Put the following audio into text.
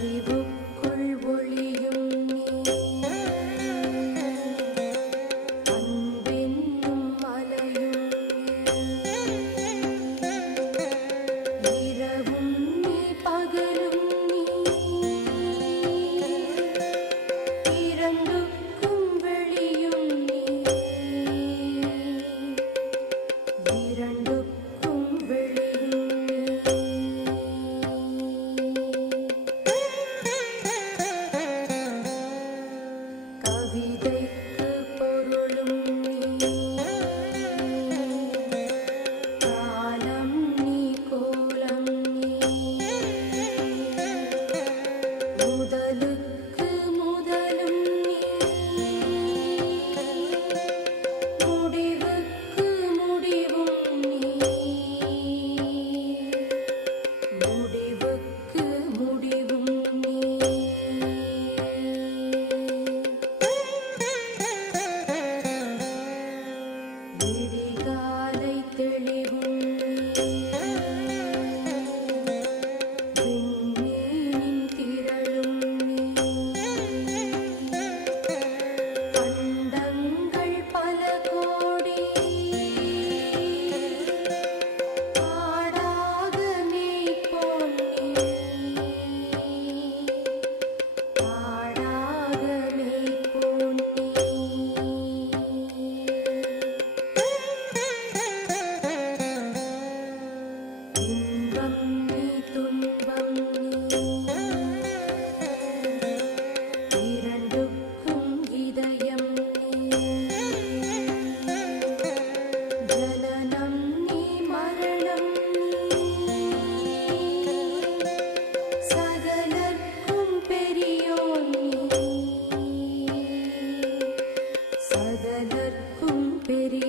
你不 பெரிய